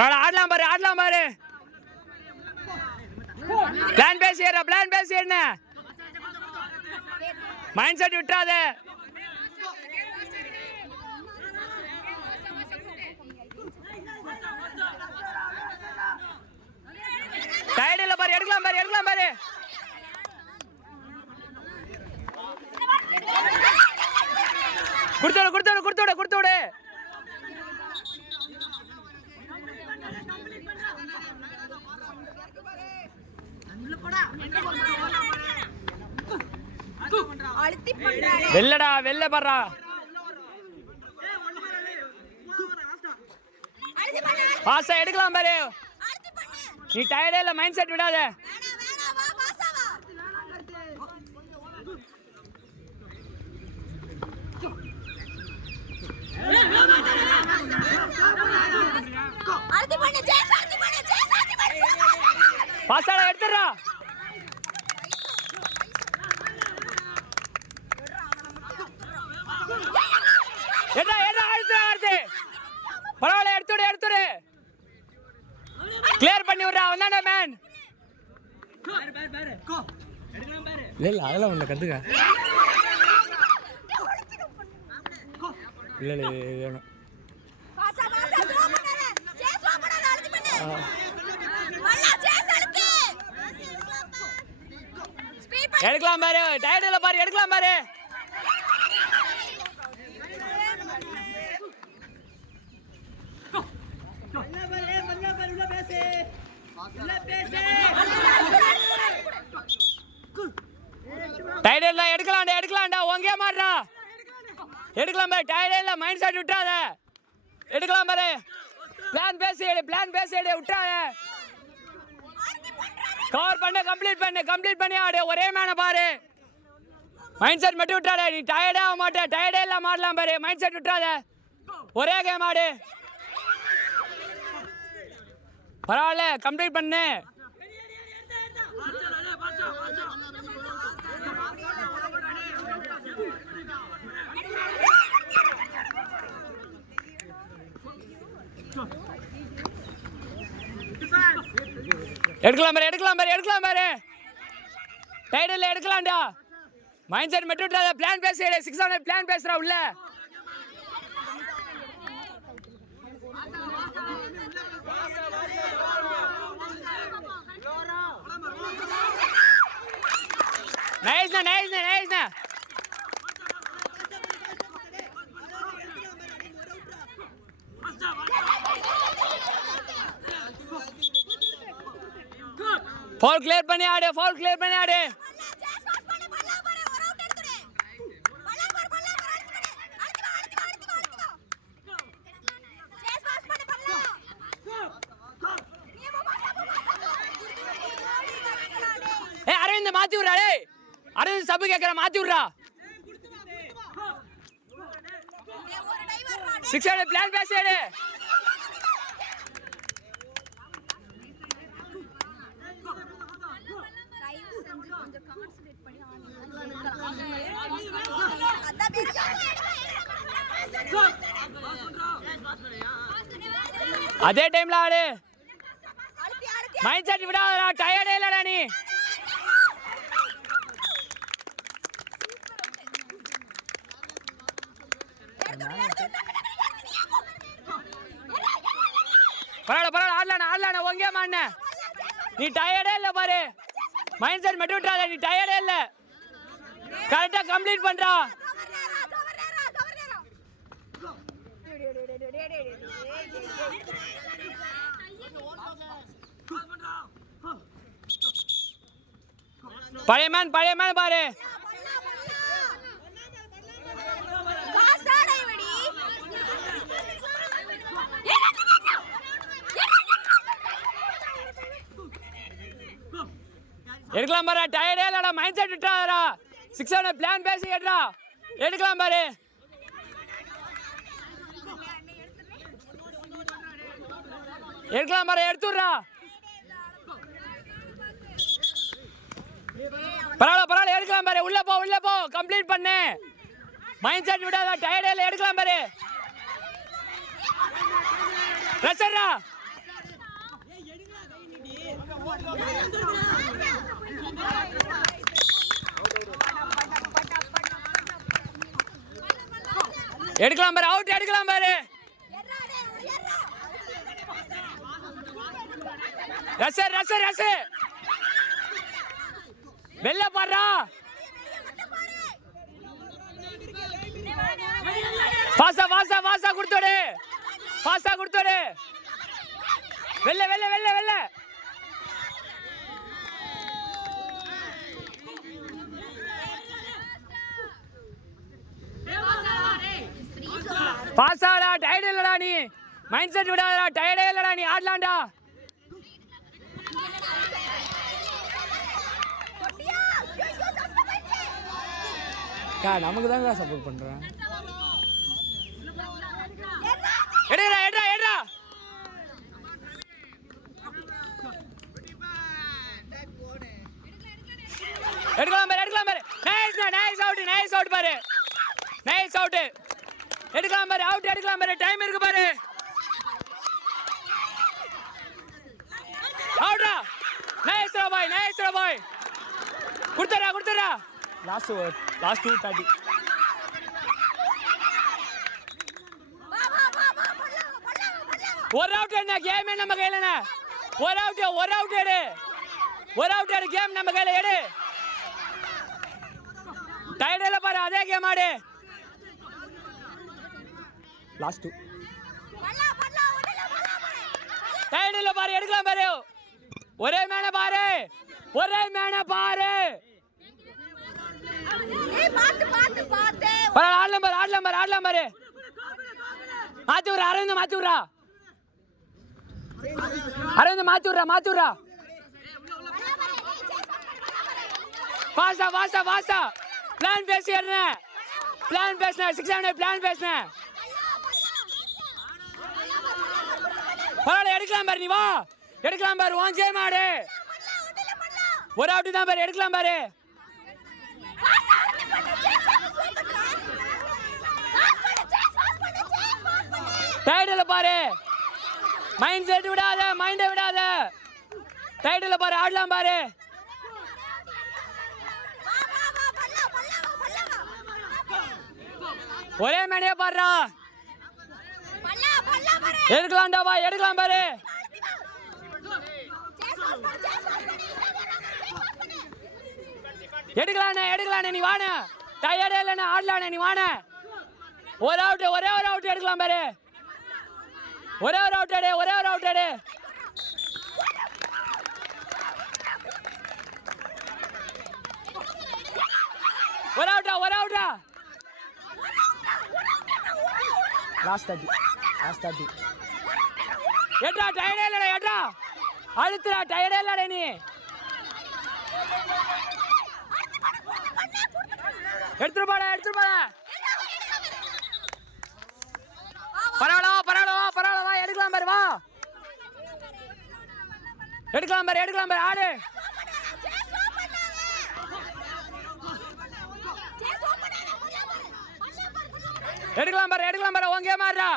ஆடலாம் பாரு ஆடலாம் பாரு. பிளான் பேசிடுறா பிளான் பேசிடுன. மைண்ட் செட் விட்டுறாத. டயர்ட் இல்ல பாரு. எடுக்கலாம் பாரு எடுக்கலாம் பாரு. கொடுத்து விடு கொடுத்து விடு கொடுத்து விடு கொடுத்து விடு. வெள்ளடா வெள்ள படுறா. பாசா எடுக்கலாம் பாரு. நீ டயர்டே இல்ல மைண்ட் செட் விடாத. பாசாடா எடுத்துறா. ஏடா ஏடா அடுத்து அடுத்து. பரவாயில்ல எடுத்துடு எடுத்துடு. கிளியர் பண்ணி விடுறா. அவன்தானே மேன். இல்ல அதெல்லாம் உன்னை கத்துக்க. இல்ல இல்ல வேணும். எடுக்கலாம் பாரு. டயர்ட் இல்ல பாரு. எடுக்கலாம் பாரு. டயர்ட் இல்ல எடுக்கலாம்டா எடுக்கலாம்டா. ஒங்கே மாட்றா. எடுக்கலாம் பாரு. டயர்ட் இல்ல மைண்ட் செட் விட்டுறாத. எடுக்கலாம் பாரு. பிளான் பேசி எடு பிளான் பேசி எடு விட்டுறாத. கவர் பண்ணு கம்ப்ளீட் பண்ணி ஆடு. ஒரே மேனை பாரு. மைண்ட் செட் மட்டும் விட்டுறாத. நீ டயர்டே ஆக மாட்டே. டயர்டே இல்லாம ஆடலாம் பாரு. மைண்ட் செட் விட்டுறாத. ஒரே கேம் ஆடு. பரவாயில்ல கம்ப்ளீட் பண்ணு. எடுக்கலாம் பாரு எடுக்கலாம் பாரு எடுக்கலாம் பாரு. டைட்டில் எடுக்கலாம்டா. மைண்ட் செட் மட்டும் விட்டுறாத. பிளான் பேசி 600 பிளான் பேசுறா உள்ள. நைஸ்ண்ணா நைஸ்ண்ணா நைஸ்ண்ணா. ஃபால் கிளியர் பண்ணி ஆடு. ஃபால் கிளியர் பண்ணி ஆடு. ஏ அரவிந்த் மாத்தி விடுறா. டேய் அரவிந்த் சபு கேக்குற மாத்தி விடுறா. 600 பிளான் பேசி ஆடு. அதே டைம்ல ஆடு. Mind set விடாதடா. டயர்டே இல்லடா நீ. பரவாயில்ல ஆடலான ஒங்கே மாண்ண. நீ டயர்டே இல்ல பாரு. மைண்ட் செட் மட்டும் விட்டுறாத. நீ டயர்டே இல்ல. கரெக்டா கம்ப்ளீட் பண்றா. பழைய மேன் பாரு. எடுக்கலாம் பாரு. டயர்டே இல்லடா. Mind set விட்டுறாதடா. 600 பிளான் பேசி எடுறா. எடுக்கலாம் பாரு. எடுக்கலாம் பாரு. எடுத்துடுறா. பரவாயில்ல எடுக்கலாம் பாரு. உள்ள போ கம்ப்ளீட் பண்ணு. மைண்ட் செட் விடாத. டயர்டே இல்ல. எடுக்கலாம் பாரு. பிரஷர்ரா. எடுக்கலாம் பாரு, அவுட் எடுக்கலாம் பாரு. ரசர் ரசர் ரசர் வெள்ள பாடுறா. பாசா பாசா பாசா கொடுத்தோடு, பாசா கொடுத்தோடு. வெள்ள வெள்ள வெள்ள வெள்ள பாசாடா. டயர்ட் இல்லடா நீ, மைண்ட் செட் விடாதடா. டயர்டே இல்லடா நீ, ஆடலாம்டா. நமக்கு தாங்க சப்போர்ட் பண்றேன். எடுடா எடுடா எடுடா. எடுக்கலாம் பாரு, எடுக்கலாம் பாரு. Nice nice out, nice out பாரு, நைஸ் அவுட். எடுக்கலாம் பாரு, அவுட் எடுக்கலாம் பாரு. டைம் இருக்கு பாரு. அவுட்டா. நைஸ் ரா பாய், நைஸ் ரா பாய். குடுத்தறா குடுத்தறா. Last over, last 2:30. ஒரு அவுட் என்ன, கேம் நம்ம கையில என்ன. ஒரு அவுட் எடு, ஒரு அவுட் எடு. கேம் நம்ம கையில எடு. டைடல பாரு, அதே கேம் ஆடு. லாஸ்ட் 2. டைடல பாரு, எடுக்கலாம் பாரு. ஒரே மேன பாரு, ஒரே மேன பாரு. ஆடலாம் பாரு, ஆடலாம் பாரு, ஆடலாம் பாரு. மாத்தி விடுறா அரவிந்த், மாத்தி விடுறா அரவிந்த், மாத்தி விடுறா மாத்தி விடுறா. பாசா பாசா பாசா. பிளான் பேசி என்ன, பிளான் பேசுனேன். 6 பிளான் பேசுனேன். பரவாயில்ல, எடுக்கலாம் பாரு. நீ வா, எடுக்கலாம் பாரு. ஒன் கேம் ஆடு. ஒரு அவுட் தான் பாரு, எடுக்கலாம் பாரு. டைட்டில் பாரு, மைண்ட் செட் விடாத, மைண்டை விடாத. டைட்டில் பாரு, ஆடலாம் பாரு. ஒரே மேனையே பாடுறா. எடுக்கலாம்டா பா, எடுக்கலாம் பாரு. எடுக்கலானே, எடுக்கலானே. நீ வானே, டயர்டே இல்லைண்ணே, ஆடலானே. நீ வானே. ஒரு அவுட், ஒரே ஒரு அவுட் எடுக்கலாம் பாரு. ஒரே ஒரு அவுட் எடு, ஒரே ஒரு அவுட் எடு. ஒரு அவுட்டா, ஒரு அவுட்டா. Last 30, last 30. ஏட்டா டயர்டே இல்லடா, ஏட்டா அழுத்துடா. டயர்டே இல்லடா நீ. எடுத்துட்டு போடா, எடுத்துட்டு போடா. பரவாயில்ல பரவாயில்ல பரவாயில்ல. வா, எடுக்கலாம் பாரு. வா, எடுக்கலாம் பாரு, எடுக்கலாம் பாரு. ஆடு. எடுக்கலாம் பாரு, எடுக்கலாம் பாரு. உங்க மாறுடா.